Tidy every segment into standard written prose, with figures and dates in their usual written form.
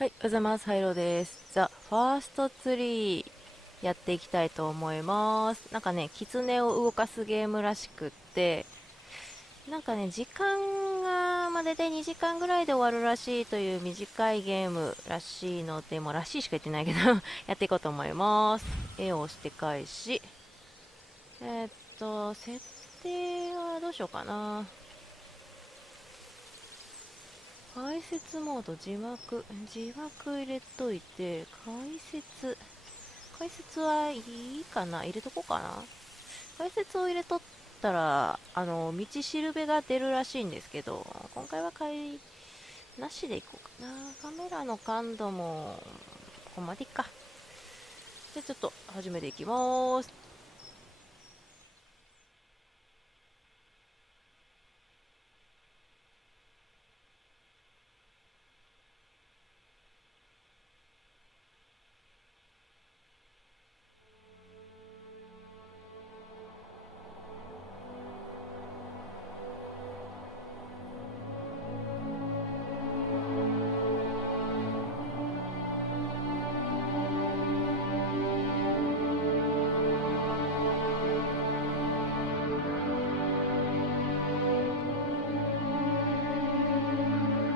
はい、おはようございます。ハイローです。ザ・ファーストツリーやっていきたいと思います。なんかね、キツネを動かすゲームらしくって、なんかね、時間が、大体2時間ぐらいで終わるらしいという短いゲームらしいので、もうらしいしか言ってないけどやっていこうと思います。絵を押して開始。設定はどうしようかな。解説モード、字幕入れといて、解説はいいかな、入れとこうかな。解説を入れとったら、道しるべが出るらしいんですけど、今回はなしでいこうかな。カメラの感度も、ここまでいっか。じゃあちょっと始めていきます。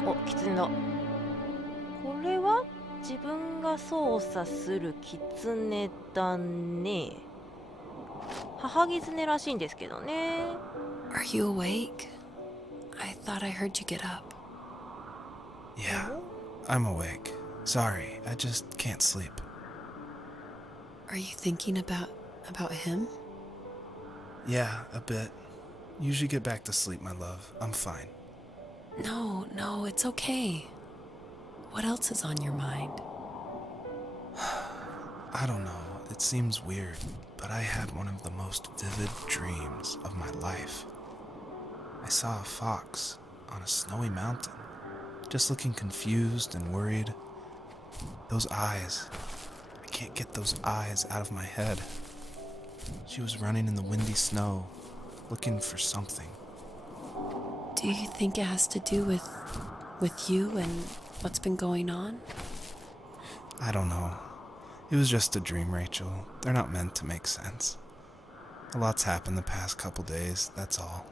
お、キツネだ。これは自分が操作するキツネだね。母ギツネらしいんですけどね。Are you awake? I thought I heard you get up. Yeah, I'm awake. Sorry, I just can't sleep. Are you thinking about him? Yeah, a bit. Usually get back to sleep, my love. I'm fine. No, it's okay. What else is on your mind? I don't know, it seems weird, but I had one of the most vivid dreams of my life. I saw a fox on a snowy mountain, just looking confused and worried. Those eyes. I can't get those eyes out of my head. She was running in the windy snow, looking for something. Do you think it has to do with you and what's been going on? I don't know. It was just a dream, Rachel. They're not meant to make sense. A lot's happened the past couple days, that's all.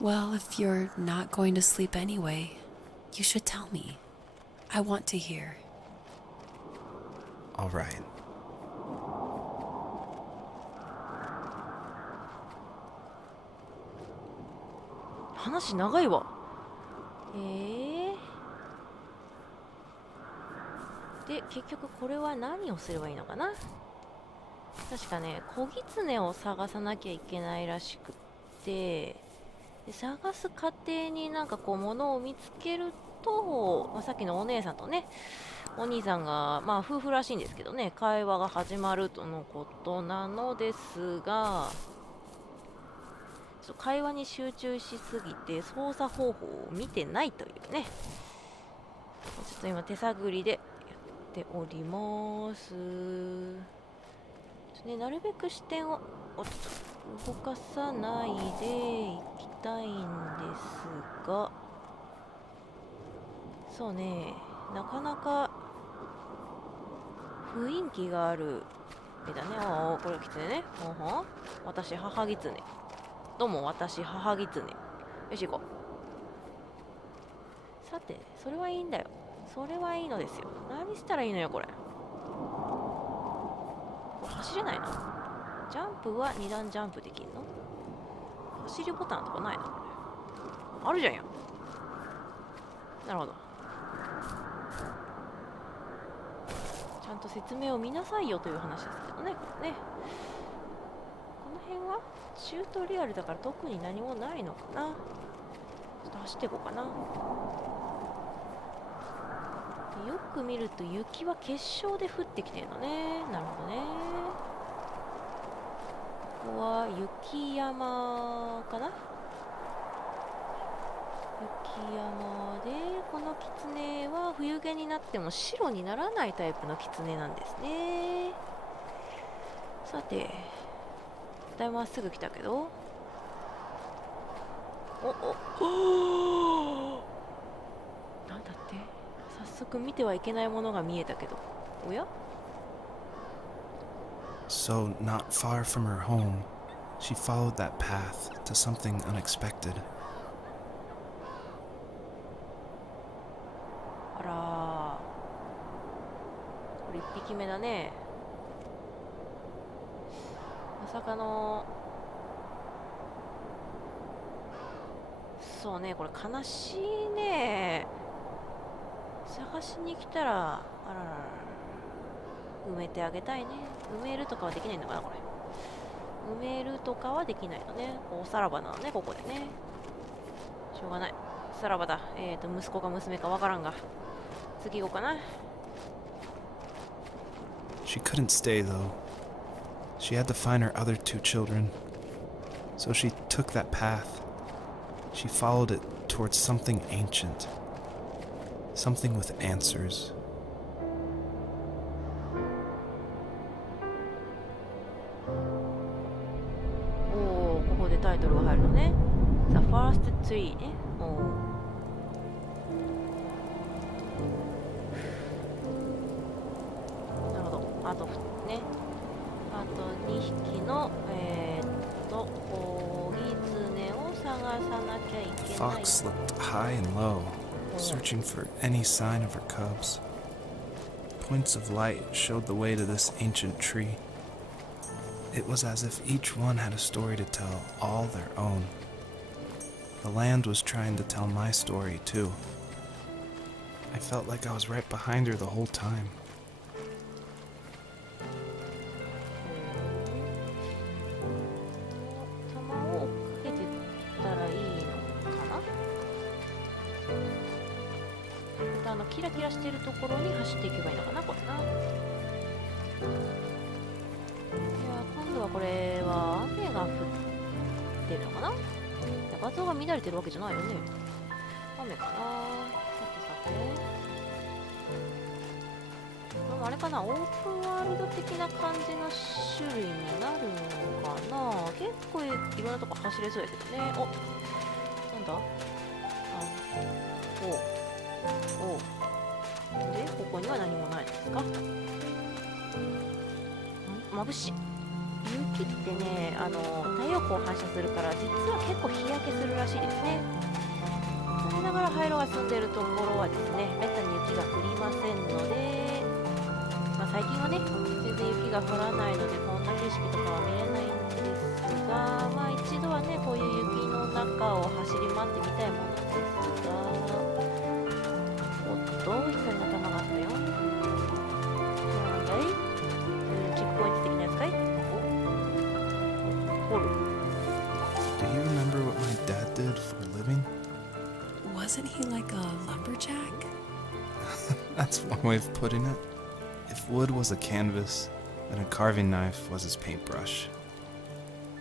Well, if you're not going to sleep anyway, you should tell me. I want to hear. All right. 話長いわ。で、結局これは何をすればいいのかな。確かね、子狐を探さなきゃいけないらしくって、で探す過程になんかこう物を見つけると、さっきのお姉さんとね、お兄さんが、夫婦らしいんですけどね、会話が始まるとのことなのですが、ちょっと会話に集中しすぎて操作方法を見てないというね。ちょっと今手探りでやっております。ね、なるべく視点を動かさないでいきたいんですが、そうね、なかなか雰囲気がある絵だね。ああ、これキツネね。私母ギツネ。どうも私母ギツネ。よし行こう。さて、それはいいんだよ。それはいいのですよ。何したらいいのよこれ。これ走れないの？ジャンプは2段ジャンプできんの？走りボタンとかないの？あるじゃんよ。なるほど。ちゃんと説明を見なさいよという話ですけどね、これね。この辺はチュートリアルだから特に何もないのかな。ちょっと走っていこうかな。よく見ると雪は結晶で降ってきてるのね。なるほどね。ここは雪山かな。雪山で、このキツネは冬毛になっても白にならないタイプのキツネなんですね。さて、だいぶまっすぐ来たけど、なんだって、早速見てはいけないものが見えたけど、おや？ So, not far from her home, she followed that path to something unexpected. あらー、これ1匹目だね。まさかの、そうね、これ悲しいね。探しに来たら、あららら、埋めてあげたいね。埋めるとかはできないのかな、これ。埋めるとかはできないのね。おさらばなのね、ここでね。しょうがない。さらばだ。息子か娘かわからんが。次行こうかな。She couldn't stay, though. She had to find her other two children. So she took that path. She followed it towards something ancient. Something with answers. おお、ここでタイトルが入るのね。The First Tree ね。おお。なるほど。あとね。あと2匹の子狐を探さなきゃい The けない。 fox looked high and low, searching for any sign of her cubs. Points of light showed the way to this ancient tree. It was as if each one had a story to tell, all their own. The land was trying to tell my story, too. I felt like I was right behind her the whole time. 玉を追っかけてったらいいのかな。またキラキラしてるところに走っていけばいいのかな、これな。いや、今度はこれは雨が降ってるのかな。画像が乱れてるわけじゃないよね。雨かな。さてさて、これもあれかな、オープンワールド的な感じの種類になるのかな。結構いろんなとこ走れそうやけどね。お、なんだ、おで、ここには何もないですか。眩しい。雪ってね、太陽光を反射するから実は結構日焼けするらしいですね。残念ながらハイロが住んでいるところはですね、めったに雪が降りませんので、まあ、最近はね全然雪が降らないのでこんな景色とかは見れないんですが、まあ一度はねこういう雪の中を走り回ってみたいものですが、おっと光の玉があったよ。なんだい、チェックポイント的なやつかい。お、掘る。 Do you remember what my dad did for a living? Wasn't he like a lumberjack? That's one way of putting it. If wood was a canvas, then a carving knife was his paintbrush.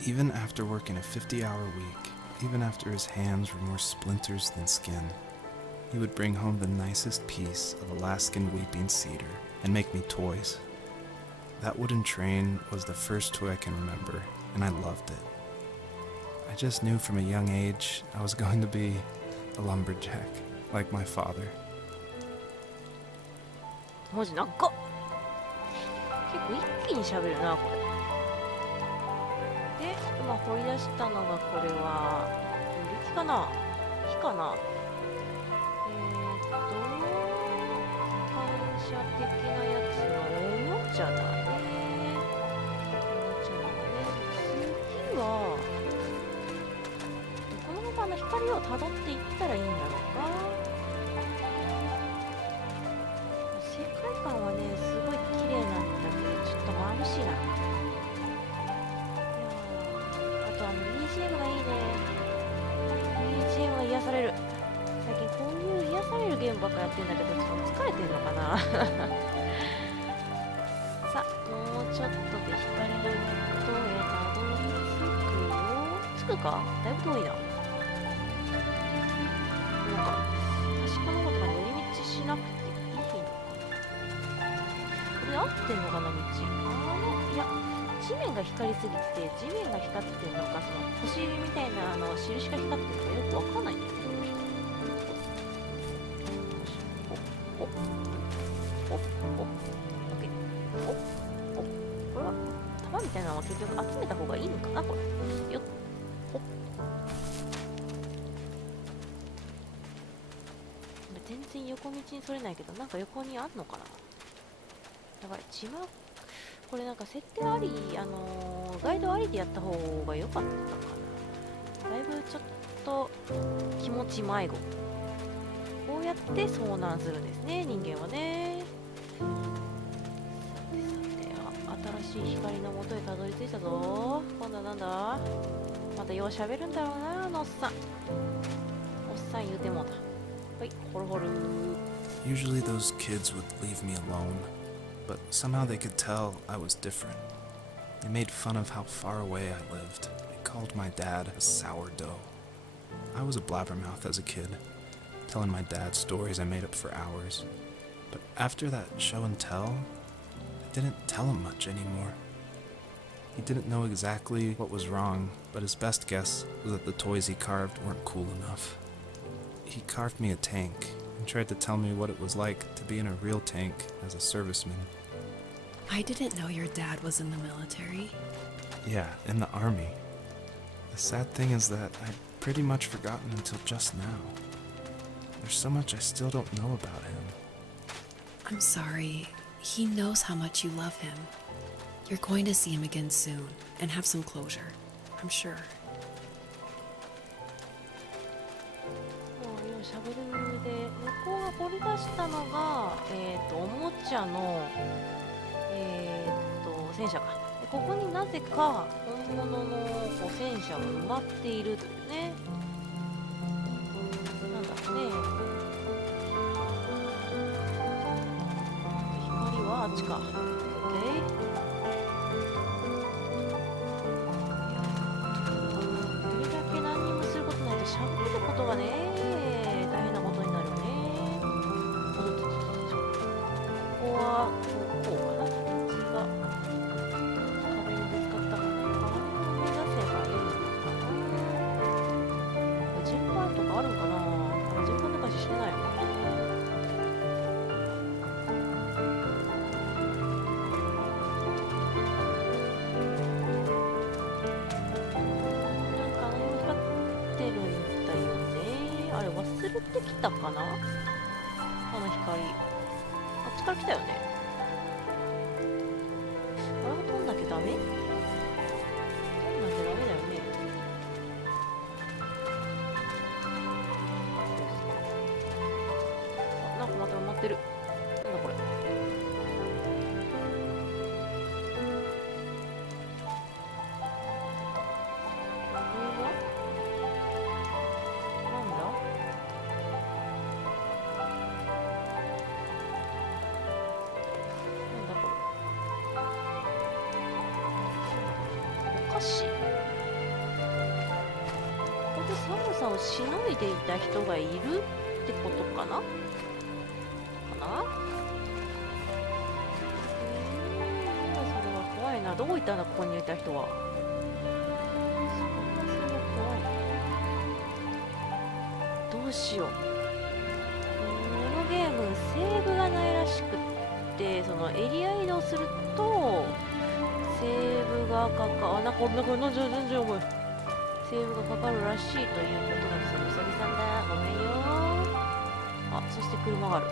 Even after working a 50-hour week, even after his hands were more splinters than skin, he would bring home the nicest piece of Alaskan weeping cedar and make me toys. That wooden train was the first toy I can remember, and I loved it. I just knew from a young age I was going to be a lumberjack, like my father. 文字長っ。結構一気に喋るなこれ。で、今掘り出したのがこれは雪かな、火かな。反射的なやつはおもちゃだね。おもちゃだね。次はこのまま光をたどっていったらいいんだろうか。世界観はねすごい綺麗なんだけどちょっと眩しいな。いやあとBGM がいいね。BGM が癒される。最近こういう癒されるゲームばっかやってんだけどちょっと疲れてんのかな。さあもうちょっとで光の元へたどり着くよ。着くか、だいぶ遠いな。なんか端っこの方とかに寄り道しなくていいのか。これ合ってんのかな道。いや地面が光りすぎて地面が光ってんのかその星みたいな印が光ってんのかよくわかんないんだよね。おのは結局集めた方がいいのかなこれ。よっほっ。全然横道にそれないけど、なんか横にあんのかな。やばい、これなんか設定あり、ガイドありでやった方が良かったかな。だいぶちょっと気持ち迷子。こうやって遭難するんですね、人間はね。さて、新しい光の元へたどり着いたぞ。今度はなんだ。またよう喋るんだろうな、あのおっさん。おっさん言うてもうた。はい、ホルホル。 Usually those kids would leave me alone, but somehow they could tell I was different. They made fun of how far away I lived. They called my dad a sourdough. I was a blabbermouth as a kid, telling my dad stories I made up for hours. But after that show and tell, I didn't tell him much anymore. He didn't know exactly what was wrong, but his best guess was that the toys he carved weren't cool enough. He carved me a tank and tried to tell me what it was like to be in a real tank as a serviceman. I didn't know your dad was in the military. Yeah, in the army. The sad thing is that I'd pretty much forgotten until just now. There's so much I still don't know about him. I'm sorry. He knows how much you love him. You're going to see him again soon and have some closure, I'm sure. 喋るで、向こうが掘り出したのが、おもちゃの、戦車か。でここになぜか本物のこう戦車が埋まっているというね。なんだろうね。光はあっちか。OK。これだけ何にもすることないと喋ることがね。大変なことになるよね。ここはこうかな。こっちが壁にぶつかったかな。目指せばいいのかな。順番とかあるんかな。順番とかしてないもん。なんか何も光ってるんだよね。あれ忘れてきたかな。あの光。あっちから来たよね。あれも飛んなきゃダメ？飛んなきゃダメだよね。あ、なんかまた埋まってる。なんだこれ。なんだ？お菓子。ここで寒さをしのいでいた人がいるってことかな。それは怖いな。どこ行ったんだ、ここにいた人は。それは怖いな。どうしよう。このゲームセーブがないらしくって、そのエリア移動するとセーブがかかあ、なんか全然重い。セーブがかかるらしいということなんですよ。うさぎさんだ、ごめんよ。あ、そして車がある。セ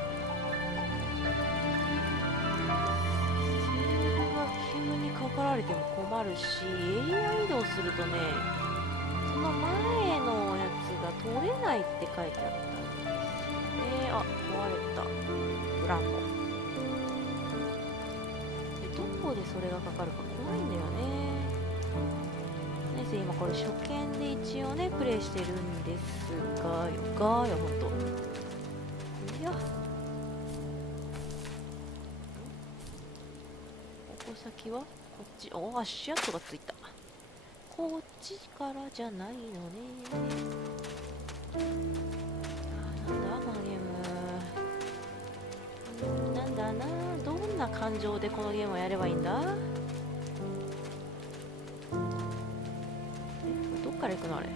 ーブが急にかかられても困るし、エリア移動するとね、その前のやつが取れないって書いてあったんですよね。あ、壊れた。ブランコ。どこでそれがかかるか怖いんだよね。先生、今これ初見で一応ねプレイしてるんですが、ほんといや、ここ先はこっち。お、足跡がついた。こっちからじゃないのね。なんだこのゲーム。なんだな、どんな感情でこのゲームをやればいいんだ。どっから行くのあれ。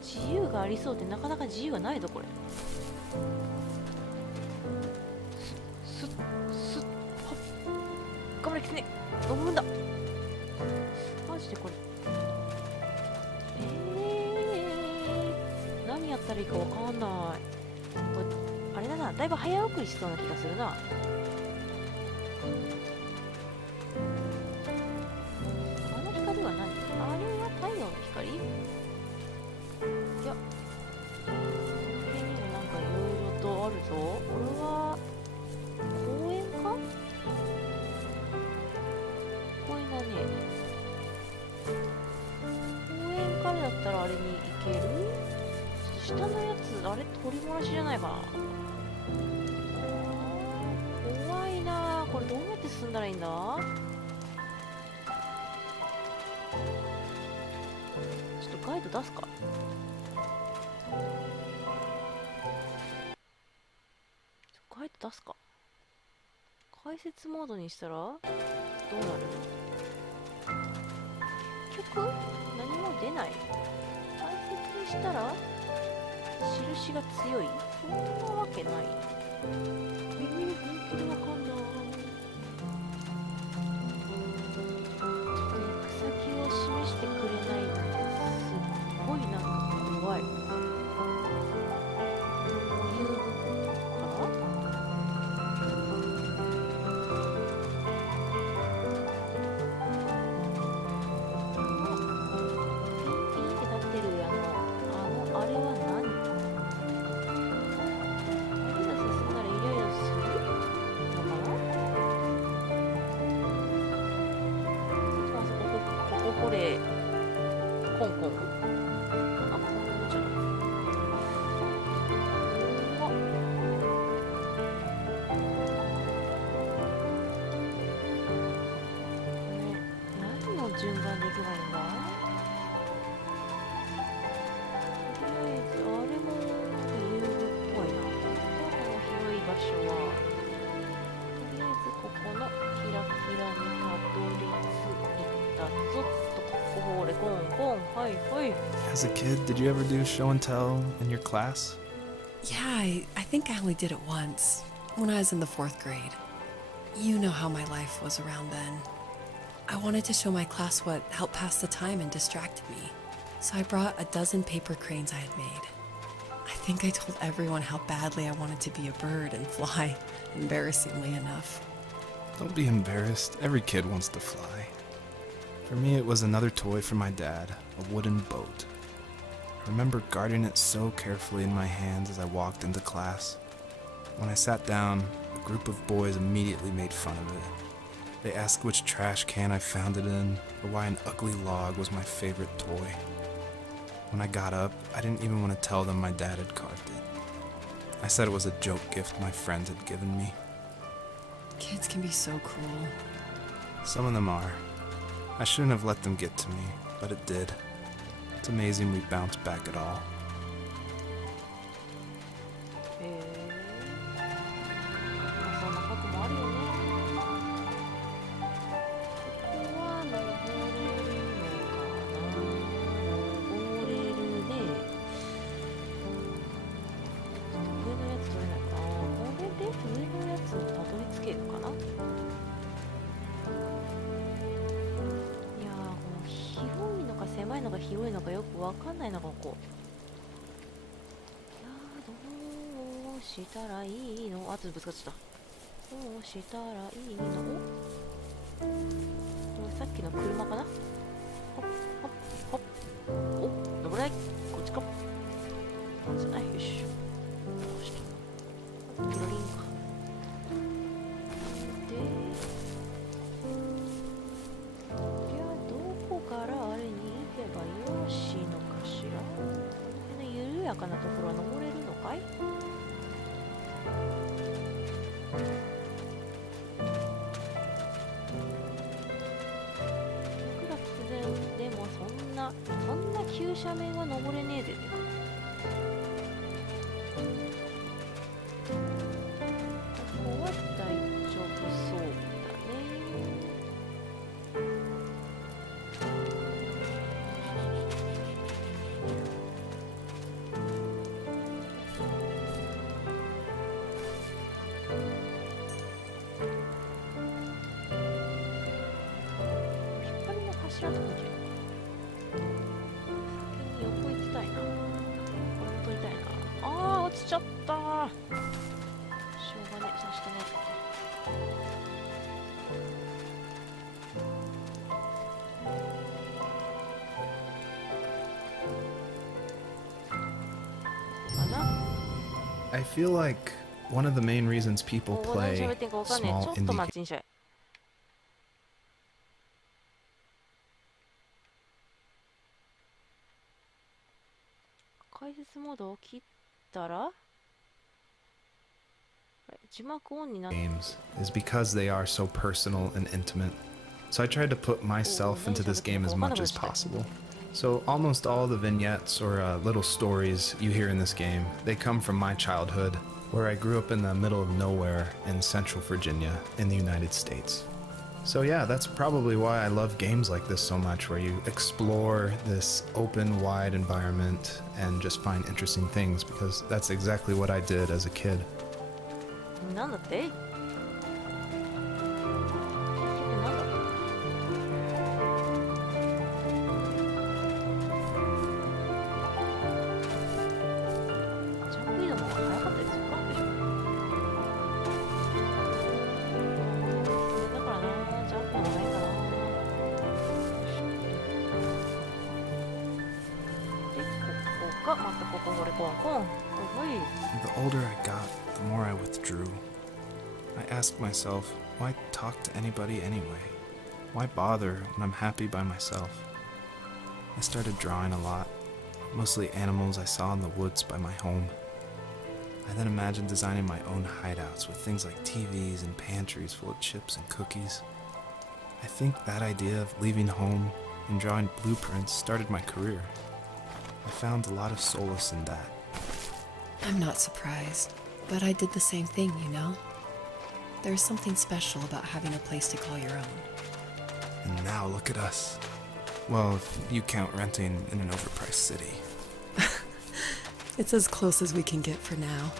自由がありそうってなかなか自由がないぞこれ。すっはっ、頑張れ。れきつね。登るんだ。マジでこれ。何やったらいいかわかんない。これあれだな、だいぶ早送りしそうな気がするな。あの光は何？あれは太陽の光？いや、これにもなんかいろいろとあるぞ。これは公園か？公園だね。公園からだったらあれに行ける？下のやつ、あれ取り漏らしじゃないかな。怖いな。これどうやって進んだらいいんだ？ちょっとガイド出すか。ガイド出すか。解説モードにしたらどうなる？結局何も出ない。解説にしたら印が強い？そんなわけない。本気でわかんない。ちょっと行く先を示してくれないのですっごいなんか怖い。こういうかな？ピンって立ってるあれは何？これコンコンかな？こんじゃない？何の順番でいけばいいんだ？とりあえずあれも遊具っぽいな。この広い場所はとりあえずここのキラキラにたどり着いたぞ。As a kid, did you ever do show and tell in your class? Yeah, I think I only did it once, when I was in the 4th grade. You know how my life was around then. I wanted to show my class what helped pass the time and distracted me, so I brought a dozen paper cranes I had made. I think I told everyone how badly I wanted to be a bird and fly, embarrassingly enough. Don't be embarrassed. Every kid wants to fly. For me, it was another toy from my dad, a wooden boat. I remember guarding it so carefully in my hands as I walked into class. When I sat down, a group of boys immediately made fun of it. They asked which trash can I found it in, or why an ugly log was my favorite toy. When I got up, I didn't even want to tell them my dad had carved it. I said it was a joke gift my friends had given me. Kids can be so cruel. Some of them are. I shouldn't have let them get to me, but it did. It's amazing we bounced back at all. そんな過去もあるよね。ここは登れるのかな？登れるね。ちょっと上のやつ取れないかな？これで上のやつにたどり着けるかな？狭いのか広いのかよくわかんないのがこう。いやー、どうしたらいいの？あとでぶつかっちゃった。どうしたらいいの？これさっきの車かな？ほっほっほっ。お、登れない。こっちか。じゃない。よし。よし。ピロリンか。で、どこからあれに行けばよろしいのかしら。この緩やかなところは登れるのかい？いくら突然でもそんな急斜面は登れねえぜってか。ここは大丈夫そうだね。こちらとこっち。先に横行きたいな。これも取りたいな。あー、落ちちゃったー。しょうがねえ、さしてね。かな。 I feel like one of the main reasons people おー、何 play 喋ってんかわかんねえ。 small ちょっと indie 待ちんしゃい。解説モードを切ったら、あれ字幕オンになって。 games is because they are so personal and intimate. So I tried to put myself into this game as much as possible. So almost all the vignettes or little stories you hear in this game, they come from my childhood, where I grew up in the middle of nowhere in Central Virginia in the United States. So yeah, that's probably why I love games like this so much, where you explore this open, wide environment and just find interesting things, because that's exactly what I did as a kid. なんだって、結局なんだ。ジャンプ移動の方が早かったりするかでしょ。だからな、ジャンプの方がいいかな。で、ここがまたこここれコンコン。おい。 The older I got, the more I withdrew. I asked myself, why talk to anybody anyway? Why bother when I'm happy by myself? I started drawing a lot, mostly animals I saw in the woods by my home. I then imagined designing my own hideouts with things like TVs and pantries full of chips and cookies. I think that idea of leaving home and drawing blueprints started my career. I found a lot of solace in that. I'm not surprised, but I did the same thing, you know? There's something special about having a place to call your own. And now look at us. Well, if you count renting in an overpriced city. It's as close as we can get for now.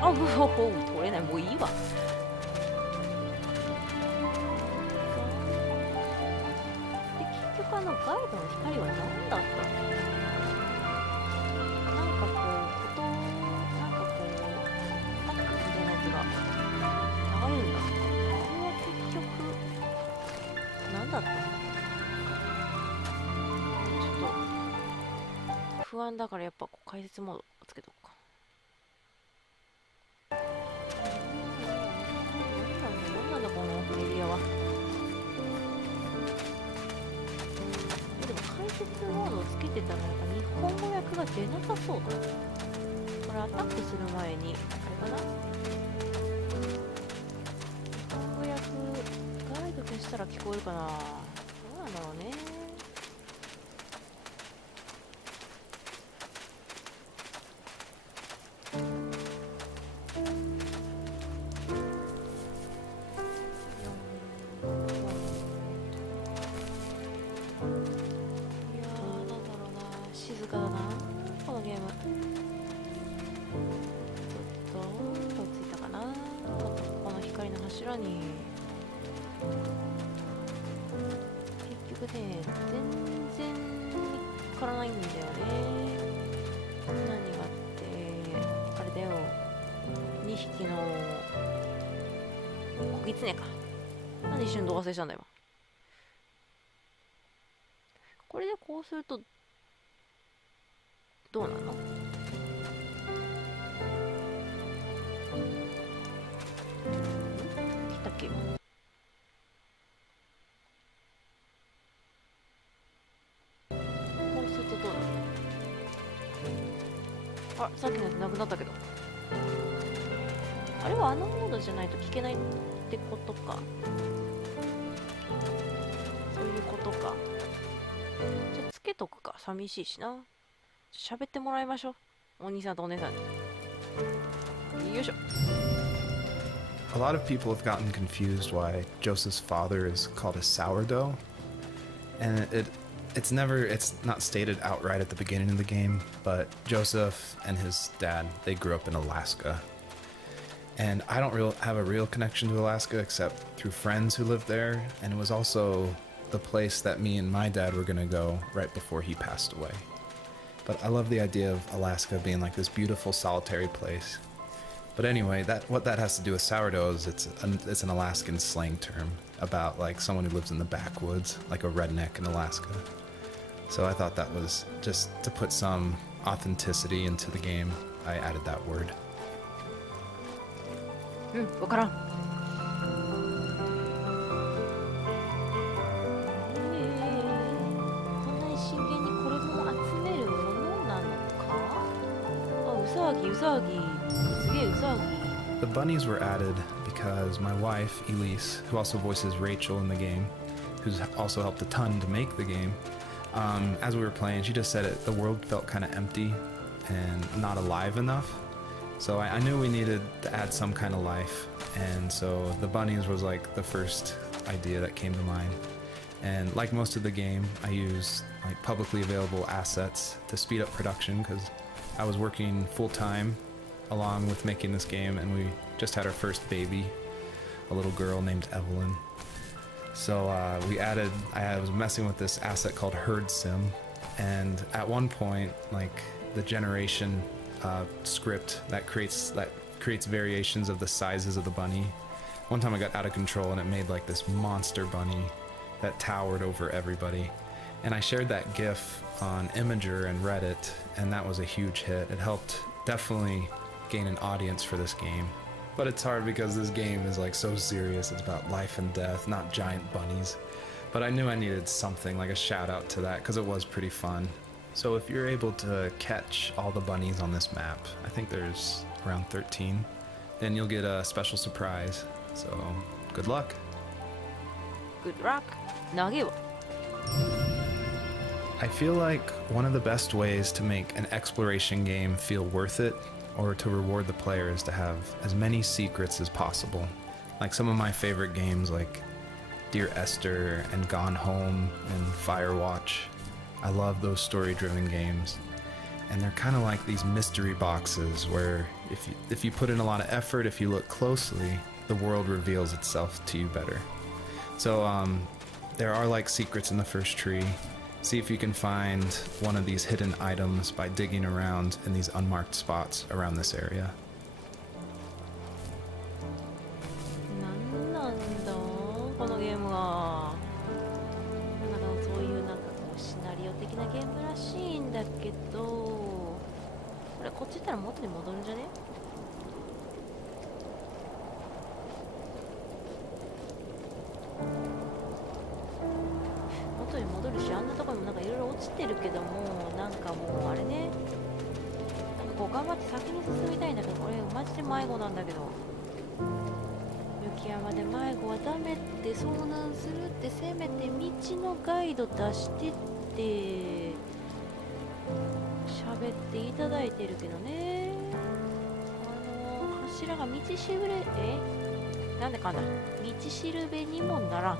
あ、うほほ、取れない、もういいわ。で、結局ガイドの光は何だったの？なんかこう、なんかこう、パックみたいなやつが流れるんだ。あれは結局、何だったの？ちょっと、不安だからやっぱこう解説モードつけとくか。なんだこのエリアは。でも解説モードをつけてたらやっぱ日本語訳が出なさそうだ。これアタックする前にあれかな、日本語訳ガイド消したら聞こえるかな。どうなんだろうね。静かだなこのゲーム。ちょっとついたかな。この光の柱に結局ね全然見つからないんだよね。何があってあれだよ、2匹の子狐か。なんで一瞬動画制したんだよ。これでこうするとどうなの？来たっけ？こうするとどうなの？あ、さっきのやつなくなったけど。あれはあのモードじゃないと聞けないってことか。そういうことか。じゃあつけとくか。寂しいしな。喋ってもらいましょう。お兄さんとお姉さんに。よいしょ。A lot of people have gotten confused why Joseph's father is called a sourdough. And it it's not stated outright at the beginning of the game, but Joseph and his dad, they grew up in Alaska. And I don't have a real connection to Alaska except through friends who lived there, and it was also the place that me and my dad were gonna go right before he passed away. But I love the idea of Alaska being like this beautiful solitary place. But anyway, what that has to do with sourdough is it's an Alaskan slang term about like someone who lives in the backwoods, like a redneck in Alaska. So I thought that was just to put some authenticity into the game. I added that word. わからん。こんなに真剣にこれも集めるものなのか？あ、うさぎ、うさぎ。すげえうさぎ。The bunnies were added because my wife, Elise, who also voices Rachel in the game, who's also helped a ton to make the game, as we were playing, she just said the world felt kind of empty and not alive enough. So I knew we needed to add some kind of life, and so the bunnies was like the first idea that came to mind. And like most of the game, I used like publicly available assets to speed up production because I was working full-time along with making this game, and we just had our first baby, a little girl named Evelyn. So I was messing with this asset called Herd Sim, and at one point, like the generation script that creates variations of the sizes of the bunny. One time I got out of control and it made like this monster bunny that towered over everybody. And I shared that GIF on Imager and Reddit, and that was a huge hit. It helped definitely gain an audience for this game. But it's hard because this game is like so serious. It's about life and death, not giant bunnies. But I knew I needed something like a shout out to that because it was pretty fun. So if you're able to catch all the bunnies on this map, I think there's around 13, then you'll get a special surprise. So good luck. Good luck. 投げよ。I feel like one of the best ways to make an exploration game feel worth it, or to reward the player, is to have as many secrets as possible. Like some of my favorite games like Dear Esther and Gone Home and Firewatch. I love those story-driven games, and they're kind of like these mystery boxes where if you put in a lot of effort, if you look closely, the world reveals itself to you better. So there are like secrets in the first tree. See if you can find one of these hidden items by digging around in these unmarked spots around this area. なんなんだこのゲームは。なんかそういうなんかこうシナリオ的なゲームらしいんだけど、これこっち行ったら元に戻るんじゃね？元に戻るし、あんなとこにもなんかいろいろ落ちてるけども、なんかもうあれね、なんかこう頑張って先に進みたいんだけど、これマジで迷子なんだけど。雪山で迷子はダメって遭難するって、せめて道のガイド出してって喋っていただいてるけどね。柱が道しるべ、なんでかな、道しるべにもならん。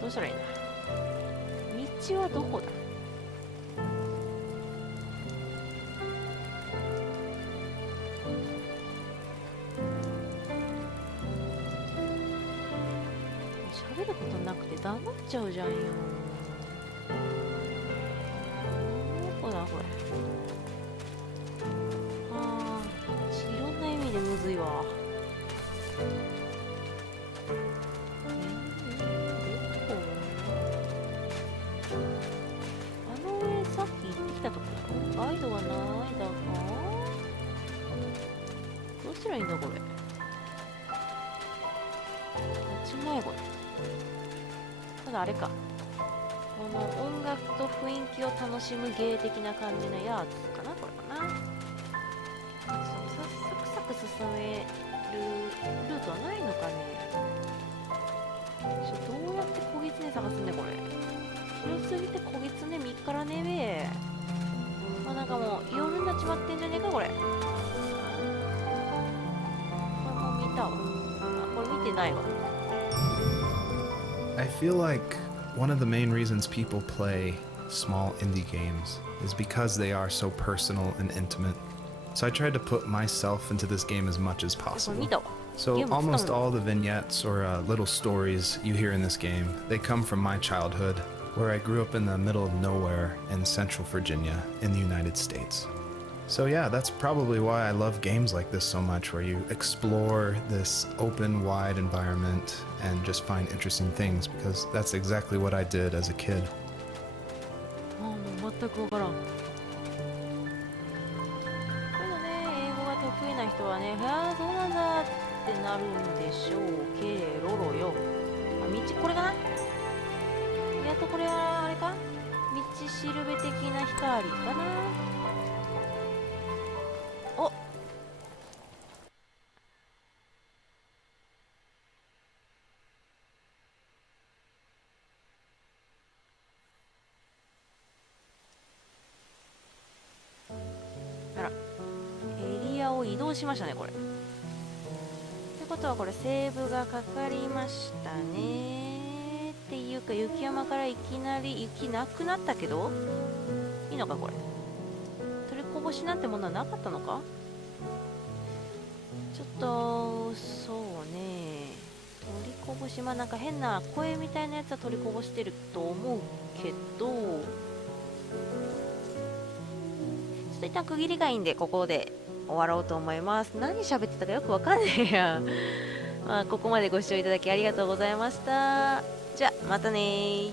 どうしたらいいんだ。道はどこだ。喋ることなくて黙っちゃうじゃんよ。どこだこれ。ああ、いろんな意味でむずいわ。あの上さっき行ってきたとこだろ。ガイドはないだか。どうしたらいいんだこれ。こっち迷子だ。ただあれか、この音楽と雰囲気を楽しむ芸的な感じのやつかな、これかな。そうサクサク進めるルートはないのかね。どうやって小狐探すんだこれ。広すぎて小狐見っからねえべ。まあなんかもう夜になっちまってんじゃねえかこれ。これもう見たわ。あ、これ見てないわ。I feel like one of the main reasons people play small indie games is because they are so personal and intimate. So I tried to put myself into this game as much as これ possible. 見たわ。 So ゲームも almost したもん。 all the vignettes or little stories you hear in this game, they come from my childhood, where I grew up in the middle of nowhere in central Virginia in the United States. So yeah, that's probably why I love games like this so much, where you explore this open, wide environment and just find interesting things, because that's exactly what I did as a kid. ああ、もう全くわからん。こういうのね、英語が得意な人はね、ああ、そうなんだってなるんでしょうけろろよ。あ、道、これかな。やっとこれはあれか、道しるべ的な光かな。お、あら、エリアを移動しましたね、これ。ってことはこれセーブがかかりましたね。っていうか、雪山からいきなり雪なくなったけど、いいのかこれ。取りこぼしなんてものはなかったのか。ちょっとそうね、取りこぼし、まあなんか変な声みたいなやつは取りこぼしてると思うけど、ちょっと一旦区切りがいいんでここで終わろうと思います。何喋ってたかよくわかんねえや。まあここまでご視聴いただきありがとうございました。じゃあまたねー。